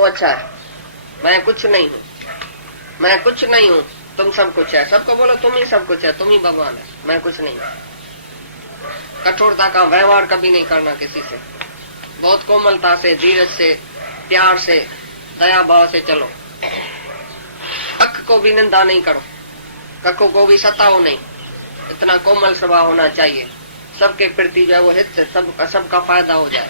तो अच्छा है, मैं कुछ नहीं हूँ, मैं कुछ नहीं हूँ, तुम सब कुछ है। सबको बोलो तुम ही सब कुछ है, तुम ही भगवान है, मैं कुछ नहीं हूँ। कठोरता का व्यवहार कभी नहीं करना किसी से, बहुत कोमलता से, धीरज से, प्यार से, दया भाव से चलो। कख को भी निंदा नहीं करो, कखों को भी सताओ नहीं, इतना कोमल स्वभाव होना चाहिए। सबके प्रति जो है वो हित से सबका फायदा हो जाए,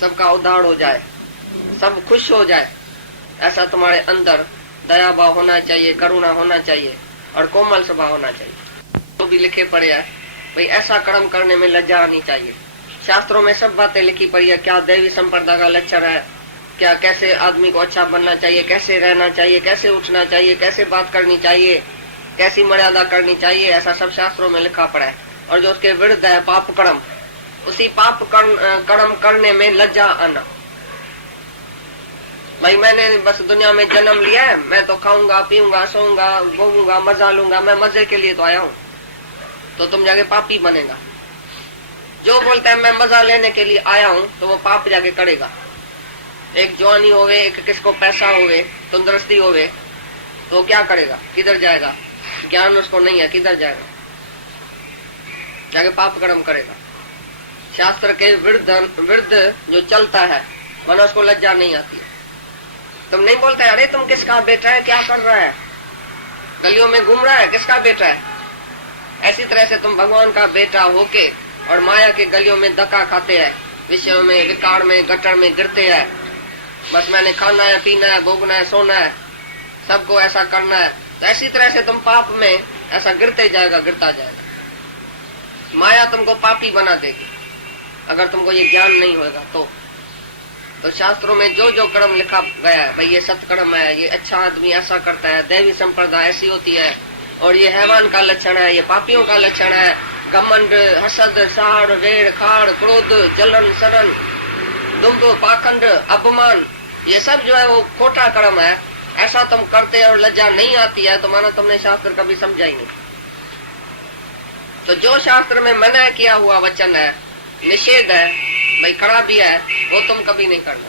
सबका उद्धार हो जाए, सब खुश हो जाए, ऐसा तुम्हारे अंदर दया भाव होना चाहिए, करुणा होना चाहिए और कोमल स्वभाव होना चाहिए। तो भी लिखे पड़े है भाई ऐसा कर्म करने में लज्जा आनी चाहिए। शास्त्रों में सब बातें लिखी पड़ी है, क्या दैवी संप्रदा का लक्षण है, क्या कैसे आदमी को अच्छा बनना चाहिए, कैसे रहना चाहिए, कैसे उठना चाहिए, कैसे बात करनी चाहिए, कैसी मर्यादा करनी चाहिए, ऐसा सब शास्त्रों में लिखा पड़ा है। और जो उसके विरुद्ध है पाप कर्म, उसी पाप कर्म करने में लज्जा आना। भाई मैंने बस दुनिया में जन्म लिया है, मैं तो खाऊंगा पीऊंगा सोऊंगा भोगूंगा मजा लूंगा, मैं मजे के लिए तो आया हूँ, तो तुम जाके पापी बनेगा। जो बोलता है मैं मजा लेने के लिए आया हूँ तो वो पाप जाके करेगा। एक जवानी होवे, एक किसको पैसा होवे, तंदुरुस्ती होवे, तो क्या करेगा, किधर जाएगा, ज्ञान उसको नहीं है, किधर जाएगा, जाके पाप कर्म करेगा। शास्त्र के विरुद्ध जो चलता है वरना उसको लज्जा नहीं आती है। तुम नहीं बोलते अरे तुम किसका बेटा है, क्या कर रहा है, गलियों में घूम रहा है, किसका बेटा है। ऐसी तरह से तुम भगवान का बेटा होके और माया के गलियों में धक्का खाते हैं, विषयों में, विकार में, गटर में गिरते हैं। बस मैंने खाना है, पीना है, भोगना है, सोना है, सबको ऐसा करना है। तो ऐसी तरह से तुम पाप में ऐसा गिरते जाएगा, गिरता जाएगा। माया तुमको पापी बना देगी अगर तुमको ये ज्ञान नहीं होगा तो शास्त्रों में जो जो कर्म लिखा गया है, भाई ये सत्कर्म है, ये अच्छा आदमी ऐसा करता है, दैवी संप्रदा ऐसी होती है, और ये हैवान का लक्षण है, ये पापियों का लक्षण है, घमंड, हसद, साड़, रेड़, खाड़, क्रोध, जलन, सड़न, दुम्ब, पाखंड, अपमान, ये सब जो है वो खोटा कर्म है। ऐसा तुम करते और लज्जा नहीं आती है तो मानो तुमने शास्त्र कभी समझा ही नहीं। तो जो शास्त्र में मना किया हुआ वचन है, निषेध है, भाई खराबी है, वो तुम कभी नहीं करना।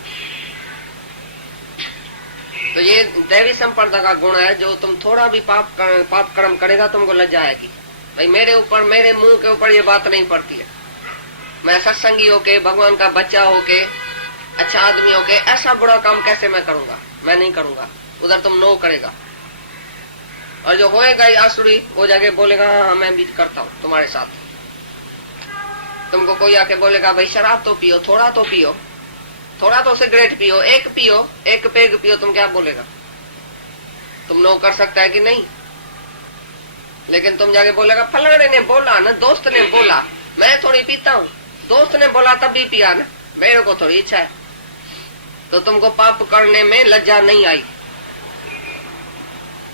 तो ये दैवी संप्रदा का गुण है, जो तुम थोड़ा भी पाप कर्म करेगा तुमको लज्जा आएगी। भाई मेरे ऊपर, मेरे मुंह के ऊपर ये बात नहीं पड़ती है, मैं सत्संगी होके, भगवान का बच्चा होके, अच्छा आदमी होके ऐसा बुरा काम कैसे मैं करूंगा, मैं नहीं करूंगा। उधर तुम नो करेगा, और जो होएगा आसुरी वो जाके बोलेगा हाँ मैं भी करता हूँ तुम्हारे साथ। तुमको कोई आके बोलेगा भाई शराब तो पियो, थोड़ा तो पियो, थोड़ा तो सिगरेट पियो, एक पेग पियो, तुम क्या बोलेगा, तुम नो कर सकता है कि नहीं। लेकिन तुम जाके बोलेगा फलाने ने बोला ना, दोस्त ने बोला, मैं थोड़ी पीता हूँ, दोस्त ने बोला तभी पिया ना, मेरे को थोड़ी इच्छा है। तो तुमको पाप करने में लज्जा नहीं आई।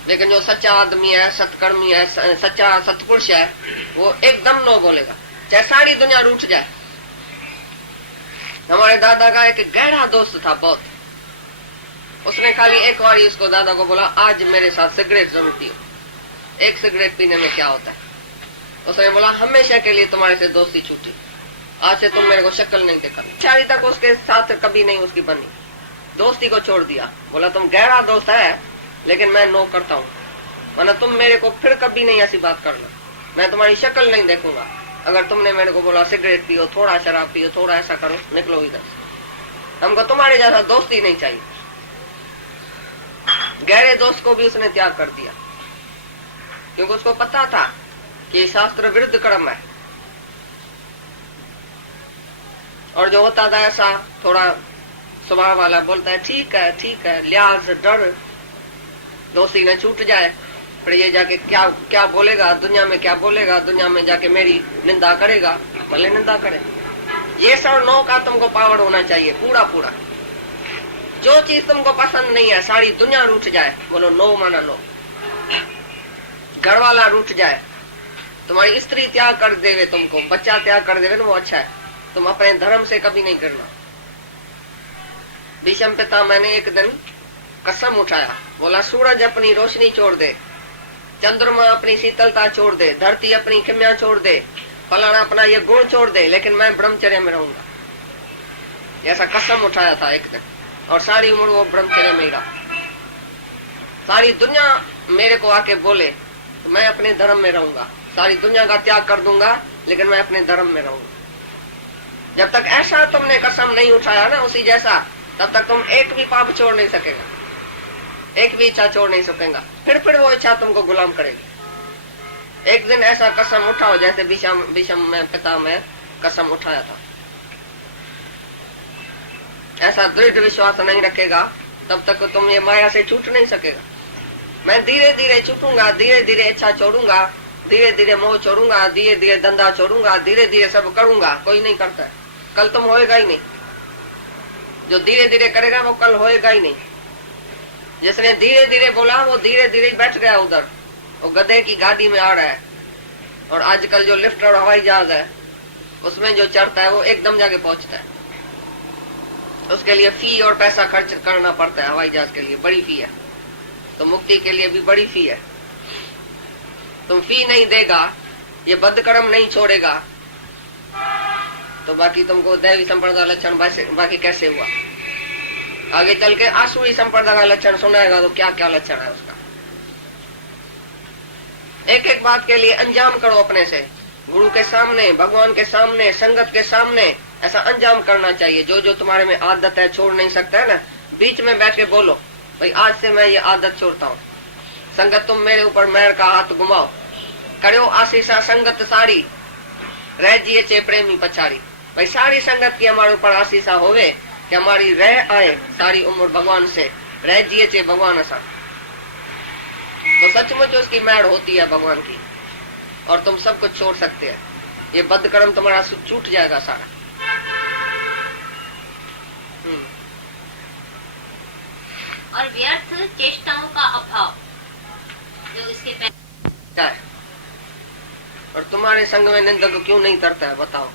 लेकिन जो सच्चा आदमी है, सत्कर्मी है, सच्चा सत्पुरुष है, वो एकदम नो बोलेगा, चाहे सारी दुनिया रूठ जाए। हमारे दादा का एक गहरा दोस्त था बहुत, उसने खाली एक बार ही उसको दादा को बोला आज मेरे साथ सिगरेट जरूर पियो। एक सिगरेट पीने में क्या होता है। उसने बोला हमेशा के लिए तुम्हारे से दोस्ती छूटी, आज से तुम मेरे को शक्ल नहीं देखा। चारी तक उसके साथ कभी नहीं उसकी बनी, दोस्ती को छोड़ दिया। बोला तुम गहरा दोस्त है लेकिन मैं नो करता हूँ, वरना तुम मेरे को फिर कभी नहीं ऐसी बात करना, मैं तुम्हारी शक्ल नहीं देखूंगा। अगर तुमने मेरे को बोला सिगरेट पियो, थोड़ा शराब पियो, थोड़ा ऐसा करो, निकलो इधर से, हमको तुम्हारे जैसा दोस्ती नहीं चाहिए। गहरे दोस्त को भी उसने त्याग कर दिया, क्योंकि उसको पता था कि शास्त्र विरुद्ध कर्म है। और जो होता था ऐसा थोड़ा स्वभाव वाला, बोलता है ठीक है, लिहाज, डर, दोस्ती न छूट जाए, फिर ये जाके क्या बोलेगा दुनिया में, क्या बोलेगा दुनिया में, जाके मेरी निंदा करेगा, भले निंदा करे। ये सब नो का तुमको पावर होना चाहिए पूरा। जो चीज तुमको पसंद नहीं है, सारी दुनिया रूठ जाए, बोलो नो माना नो। घर वाला रूठ जाए, तुम्हारी स्त्री त्याग कर देवे, तुमको बच्चा त्याग कर देवे, वो अच्छा है। तुम अपने धर्म से कभी नहीं गिरना। भीष्म पिता मैंने एक दिन कसम उठाया, बोला सूरज अपनी रोशनी छोड़ दे, चंद्रमा अपनी शीतलता छोड़ दे, धरती अपनी किमिया छोड़ दे, फलाना अपना ये गुण छोड़ दे, लेकिन मैं ब्रह्मचर्य में रहूंगा। ऐसा कसम उठाया था एक दिन। और सारी उम्र वो ब्रह्मचर्य में रहा। सारी दुनिया मेरे को आके बोले तो मैं अपने धर्म में रहूंगा, सारी दुनिया का त्याग कर दूंगा, लेकिन मैं अपने धर्म में रहूंगा। जब तक ऐसा तुमने कसम नहीं उठाया ना उसी जैसा, तब तक तुम एक भी पाप छोड़ नहीं सकेगा, एक भी इच्छा छोड़ नहीं सकेगा। फिर वो इच्छा तुमको गुलाम करेगी। एक दिन ऐसा कसम उठाओ जैसे विषम में पिता में कसम उठाया था। ऐसा दृढ़ विश्वास नहीं रखेगा तब तक तुम ये माया से छूट नहीं सकेगा। मैं धीरे धीरे छूटूंगा, धीरे धीरे इच्छा छोड़ूंगा, धीरे धीरे मोह छोड़ूंगा, धीरे धीरे धंधा छोड़ूंगा, धीरे धीरे सब करूंगा। कोई नहीं करता है, कल तुम होएगा ही नहीं। जो धीरे धीरे करेगा वो कल होएगा ही नहीं। जिसने धीरे धीरे बोला वो धीरे धीरे बैठ गया उधर, वो गधे की गाड़ी में आ रहा है। और आजकल जो लिफ्ट और हवाई जहाज है उसमें जो चढ़ता है वो एकदम जाके पहुंचता है। उसके लिए फी और पैसा खर्च करना पड़ता है। हवाई जहाज के लिए बड़ी फी है, तो मुक्ति के लिए भी बड़ी फी है। तुम फी नहीं देगा, ये बदकर्म नहीं छोड़ेगा, तो बाकी तुमको दैवी संप्रदाय लक्षण बाकी कैसे हुआ? आगे चल के आसुरी संप्रदाय का लक्षण सुनाएगा तो क्या क्या लक्षण है उसका। एक एक बात के लिए अंजाम करो अपने से, गुरु के सामने, भगवान के सामने, संगत के सामने ऐसा अंजाम करना चाहिए। जो जो तुम्हारे में आदत है छोड़ नहीं सकता है ना, बीच में बैठ के बोलो भाई आज से मैं ये आदत छोड़ता हूँ। संगत तुम मेरे ऊपर मेहर का हाथ घुमाओ, करो आशीषा संगत सारी, रह जिए चे प्रेमी पछाड़ी। भाई सारी संगत की हमारे ऊपर आशीषा होवे कि हमारी रह आए सारी उम्र भगवान से, रह जिए चे भगवान ऐसा, तो सचमुच उसकी मेहर होती है भगवान की, और तुम सब कुछ छोड़ सकते हैं। ये बदकर्म तुम्हारा छूट जाएगा सारा। और व्यर्थ चेष्टाओं का अभाव जो इसके क्या है? और तुम्हारे संग में निंदक क्यों नहीं तरता है बताओ?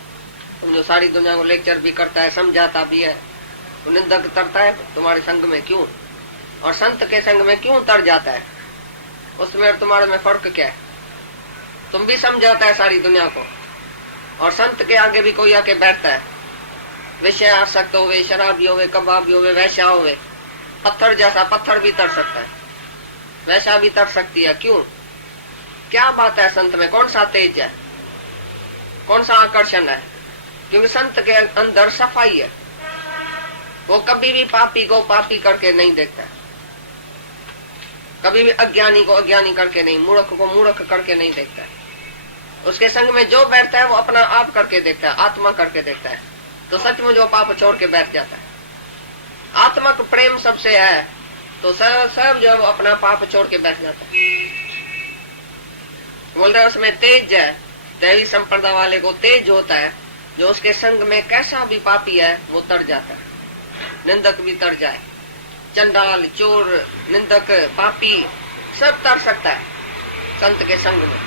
तुम जो सारी दुनिया को लेक्चर भी करता है, समझाता भी है, तो निंदक तरता है तुम्हारे संग में क्यों? और संत के संग में क्यों तर जाता है? उसमें और तुम्हारे में फर्क क्या है? तुम भी समझाता है सारी दुनिया को, और संत के आगे भी कोई आके बैठता है। विषय आसक्त होवे, शराबी होवे, कबाबी होवे, वैश्या होवे, पत्थर जैसा पत्थर भी तर सकता है, वैसा भी तर सकती है। क्यों? क्या बात है संत में? कौन सा तेज है, कौन सा आकर्षण है? क्योंकि संत के अंदर सफाई है। वो कभी भी पापी को पापी करके नहीं देखता, कभी भी अज्ञानी को अज्ञानी करके नहीं, मूर्ख को मूर्ख करके नहीं देखता है। उसके संग में जो बैठता है वो अपना आप करके देखता है, आत्मा करके देखता है, तो सचमुच वो पाप छोड़ के बैठ जाता है। आत्मक प्रेम सबसे है तो सब जो है वो अपना पाप छोड़ के बैठ जाता है। बोल रहे उसमें तेज है, दैवी संप्रदाय वाले को तेज होता है, जो उसके संग में कैसा भी पापी है वो तर जाता है। निंदक भी तर जाए, चंडाल, चोर, निंदक, पापी सब तर सकता है संत के संग में,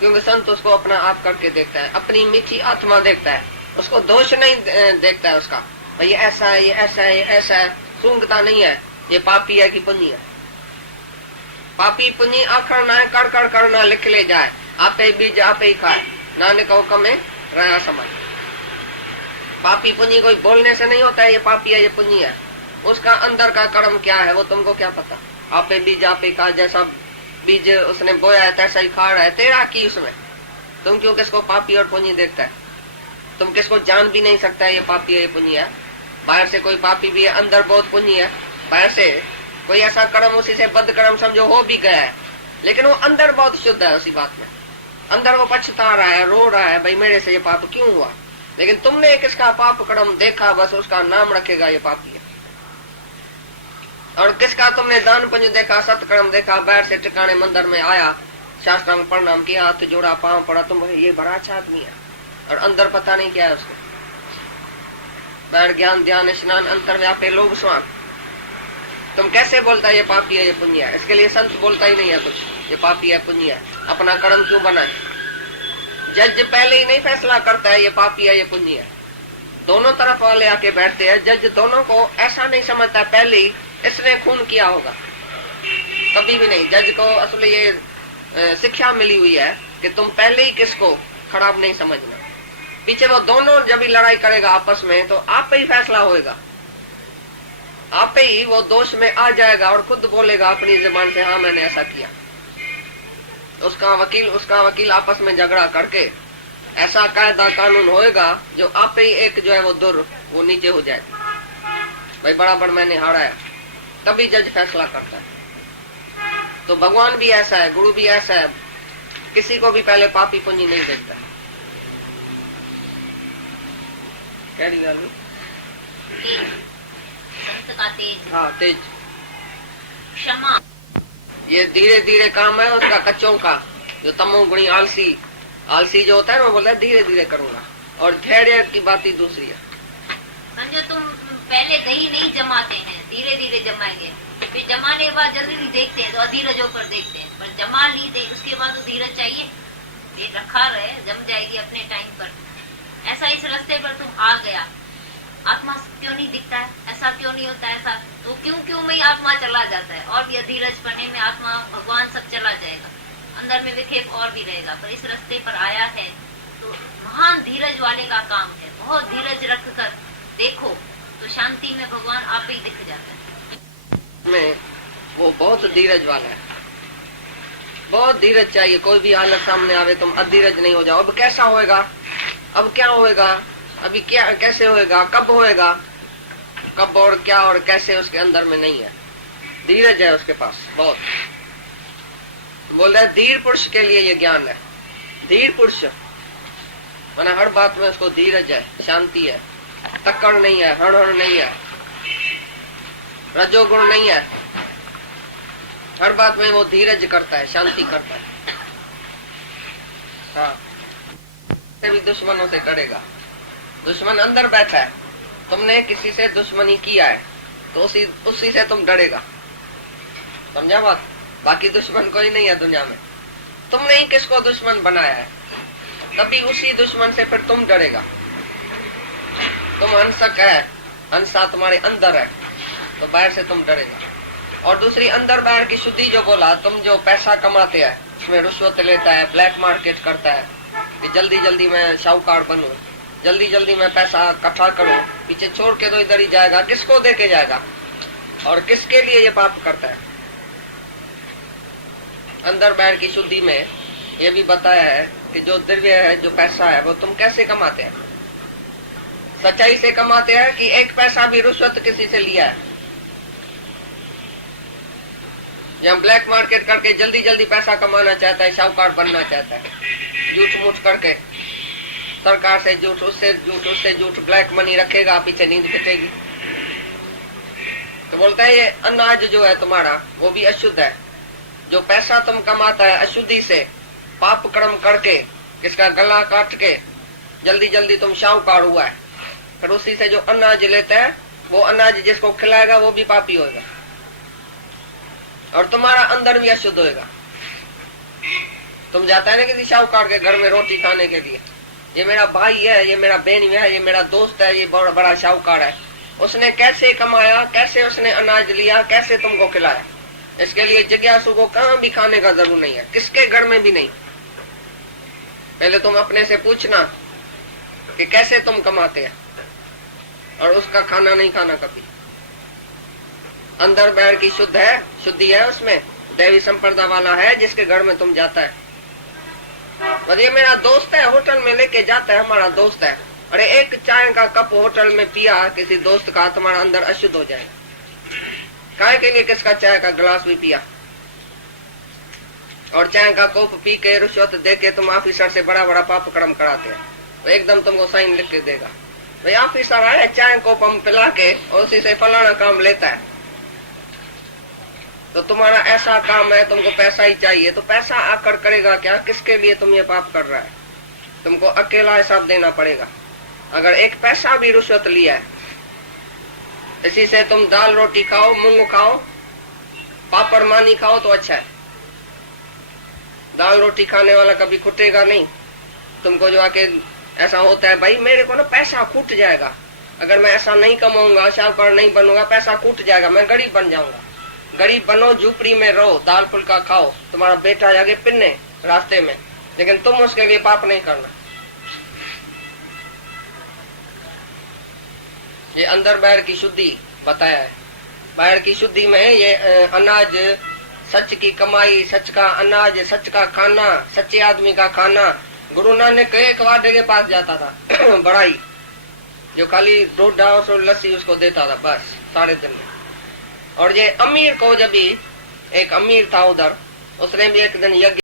क्योंकि संत उसको अपना आप करके देखता है, अपनी मीठी आत्मा देखता है, उसको दोष नहीं देखता है उसका, भाई ये ऐसा है, ये ऐसा है, ये ऐसा है, सूंघता नहीं है ये पापी है कि पुण्य है। पापी पुण्य आखर ना कड़ करना लिख ले जाए, आपे बीज आपे ही खाए, नानक हुक्म में रहा समय। पापी पुण्य कोई बोलने से नहीं होता है ये पापी है ये पुण्य है, उसका अंदर का कर्म क्या है वो तुमको क्या पता। आपे बीज आपे खा, जैसा बीज उसने बोया है तैसा ही खा रहा है, तेरा की उसमें। तुम क्यों किसको पापी और पुण्य देखता है? तुम किसको जान भी नहीं सकता है ये पापी है ये पुण्य है। बाहर से कोई पापी भी है, अंदर बहुत पुण्य है। बाहर से कोई ऐसा कर्म उसी से बद कर्म समझो हो भी गया है, लेकिन वो अंदर बहुत शुद्ध है उसी बात में, अंदर वो पछता रहा है, रो रहा है, भाई मेरे से ये पाप क्यों हुआ। लेकिन तुमने किसका पाप कर्म देखा, बस उसका नाम रखेगा ये पापी है। और किसका तुमने दान पुण्य देखा, सत्कर्म देखा, बाहर से टिकाने मंदिर में आया, शास्त्रांग प्रणाम किया, हाथ जोड़ा, पांव पड़ा, तुम ये बड़ा अच्छा आदमी है, और अंदर पता नहीं क्या है उसको। बाहर ज्ञान ध्यान स्नान अंतर व्यापे लोभ स्वान, तुम कैसे बोलता है ये पापी है ये पुण्य है? इसके लिए संत बोलता ही नहीं है कुछ, ये पापी है पुण्य है। अपना कर्म क्यों बनाए? जज पहले ही नहीं फैसला करता है ये पापी है ये पुण्य है, दोनों तरफ वाले आके बैठते हैं। जज दोनों को ऐसा नहीं समझता पहले ही इसने खून किया होगा, कभी भी नहीं। जज को असल ये शिक्षा मिली हुई है कि तुम पहले ही किसको खराब नहीं समझना, पीछे वो दोनों जब भी लड़ाई करेगा आपस में तो आप पे ही फैसला होएगा। आप ही वो दोष में आ जाएगा और खुद बोलेगा अपनी जुबान से, हाँ मैंने ऐसा किया। उसका वकील आपस में झगड़ा करके ऐसा कायदा कानून होएगा जो आप ही एक जो है वो नीचे हो जाए, भाई बराबर मैंने हारा है, तभी जज फैसला करता है। तो भगवान भी ऐसा है, गुरु भी ऐसा है, किसी को भी पहले पापी पुण्य नहीं देखता है। कैसी गल हुई? संत का तेज, हाँ तेज, क्षमा, ये धीरे धीरे काम है उसका कच्चों का। जो तमोगुणी आलसी जो होता है वो बोलता है धीरे धीरे करूंगा, और धैर्य की बात ही दूसरी है। समझो तुम पहले दही नहीं जमाते हैं, धीरे धीरे जमाएंगे, फिर जमाने के बाद जल्दी देखते हैं तो अधीरज होकर देखते हैं, पर जमा ली दे उसके बाद तो धीरज चाहिए, ये रखा रहे जम जाएगी अपने टाइम पर। ऐसा इस रास्ते पर तुम आ गया, आत्मा क्यों नहीं दिखता है, ऐसा क्यों नहीं होता है, ऐसा तो क्यों में आत्मा चला जाता है, और भी अधीरज पढ़ने में आत्मा भगवान सब चला जाएगा, अंदर में विक्षेप और भी रहेगा। पर इस रास्ते पर आया है तो महान धीरज वाले का काम है, बहुत धीरज रख कर देखो तो शांति में भगवान आप ही दिख जाता है। में वो बहुत धीरज वाला है, बहुत धीरज चाहिए। कोई भी हालत सामने आवे तुम अधीरज नहीं हो जाओ। अब कैसा होएगा, अब क्या होएगा, अभी क्या कैसे होएगा, कब होएगा, कब और क्या और कैसे उसके अंदर में नहीं है। धीरज है उसके पास बहुत। बोल रहा है धीर पुरुष के लिए ये ज्ञान है। धीर पुरुष माना हर बात में उसको धीरज है, शांति है, तक्कड़ नहीं है, हड़ नहीं है, रजोगुण नहीं है, हर बात में वो धीरज करता है, शांति करता है। हाँ, भी दुश्मनों से डरेगा। दुश्मन अंदर बैठा है, तुमने किसी से दुश्मनी किया है तो उसी से तुम डरेगा। समझा बात? बाकी दुश्मन कोई नहीं है दुनिया में, तुमने ही किसको दुश्मन बनाया है, तभी उसी दुश्मन से फिर तुम डरेगा। तुम हिंसक है, हिंसा तुम्हारे अंदर है तो बाहर से तुम डरेगा। और दूसरी अंदर बाहर की शुद्धि जो बोला, तुम जो पैसा कमाते हैं उसमें रुश्वत लेता है, ब्लैक मार्केट करता है कि जल्दी जल्दी मैं शाहूकार बनूं, जल्दी जल्दी मैं पैसा इकट्ठा करूं, पीछे छोड़ के तो इधर ही जाएगा, किसको दे के जाएगा और किसके लिए ये पाप करता है। अंदर बाहर की शुद्धि में ये भी बताया है कि जो द्रव्य है, जो पैसा है, वो तुम कैसे कमाते हैं। सच्चाई से कमाते हैं कि एक पैसा भी रुश्वत किसी से लिया है, या ब्लैक मार्केट करके जल्दी जल्दी पैसा कमाना चाहता है, शाहूकार बनना चाहता है, झूठ मूठ करके सरकार से झूठ, उससे झूठ, ब्लैक मनी रखेगा, पीछे नींद पिटेगी। तो बोलता है ये अनाज जो है तुम्हारा वो भी अशुद्ध है। जो पैसा तुम कमाता है अशुद्धि से, पाप कर्म करके, किसका गला काट के जल्दी जल्दी तुम शाहूकार हुआ है, फिर उसी से जो अनाज लेता है वो अनाज जिसको खिलाएगा वो भी पापी होगा और तुम्हारा अंदर भी अशुद्ध होगा। तुम जाता है ना किसी शाहूकार के घर में रोटी खाने के लिए, ये मेरा भाई है, ये मेरा बहन है, ये मेरा दोस्त है, ये बड़ा बड़ा शाहूकार है, उसने कैसे कमाया, कैसे उसने अनाज लिया, कैसे तुमको खिलाया। इसके लिए जिज्ञासु को कहाँ भी खाने का जरूर नहीं है, किसके घर में भी नहीं। पहले तुम अपने से पूछना कि कैसे तुम कमाते हैं, और उसका खाना नहीं खाना कभी। अंदर बाहर की शुद्ध है, शुद्धि है उसमें, दैवी संप्रदा वाला है जिसके घर में तुम जाता है। और ये मेरा दोस्त है, होटल में लेके जाता है, हमारा दोस्त है, अरे एक चाय का कप होटल में पिया किसी दोस्त का, तुम्हारा अंदर अशुद्ध हो जाएगा। काय के लिए किसका चाय का गिलास भी पिया, और चाय का कोप पी के रुश्वत दे के तुम ऑफिसर से बड़ा बड़ा पाप कर्म कराते हैं, तो एकदम तुमको साइन लिख के देगा, भाई ऑफिसर आया चाय कोप हम पिला के और उसी से फलाना काम लेता है। तो तुम्हारा ऐसा काम है, तुमको पैसा ही चाहिए, तो पैसा आकर करेगा क्या, किसके लिए तुम ये पाप कर रहा है, तुमको अकेला हिसाब देना पड़ेगा। अगर एक पैसा भी रुश्वत लिया है, इसी से तुम दाल रोटी खाओ, मूंग खाओ, पापड़ मानी खाओ तो अच्छा है। दाल रोटी खाने वाला कभी खुटेगा नहीं। तुमको जो आके ऐसा होता है, भाई मेरे को ना पैसा खूट जाएगा, अगर मैं ऐसा नहीं कमाऊंगा, शाहूकार नहीं बनूंगा, पैसा खूट जाएगा, मैं गरीब बन जाऊंगा। गरीब बनो, झूपड़ी में रहो, दाल फुल्का खाओ, तुम्हारा बेटा जाके पिन्ने रास्ते में, लेकिन तुम उसके लिए पाप नहीं करना। ये अंदर बाहर की शुद्धि बताया है। बाहर की शुद्धि में ये अनाज, सच की कमाई, सच का अनाज, सच का खाना, सच्चे आदमी का खाना। गुरु नानक एक वादे के पास जाता था बड़ाई, जो खाली दूध और लस्सी उसको देता था बस सारे दिन में। और ये अमीर को, जब भी एक अमीर था उधर, उसने भी एक दिन यज्ञ